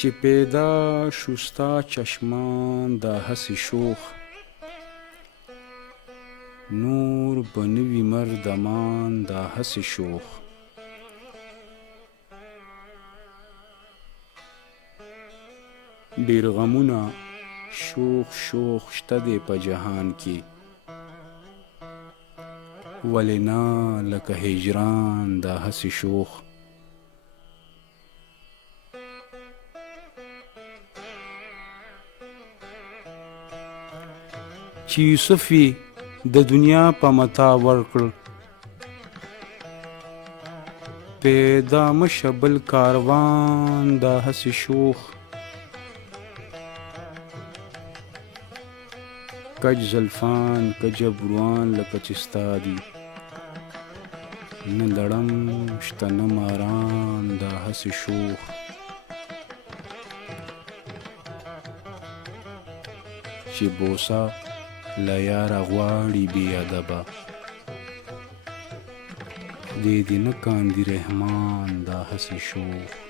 چې پیدا شستا چشمان دا هسې شوخ نور بنوي مردمان دا هسې شوخ ډېر غمونه شوخ شوخ شته دی په جهان کې ولې نه لکه هجران دا هسې شوخ چې یوسف یې د دنیا په متاع ورکړ پیدا مشه بل کاروان دا هسې شوخ کج زلفان کج ابروان لکه چې ستا دي نه لړم شته نه ماران دا هسې شوخ چې بوسه له یاره غواړي بې ادبه دې دې نه کاندي رحمان دا هسې شوخ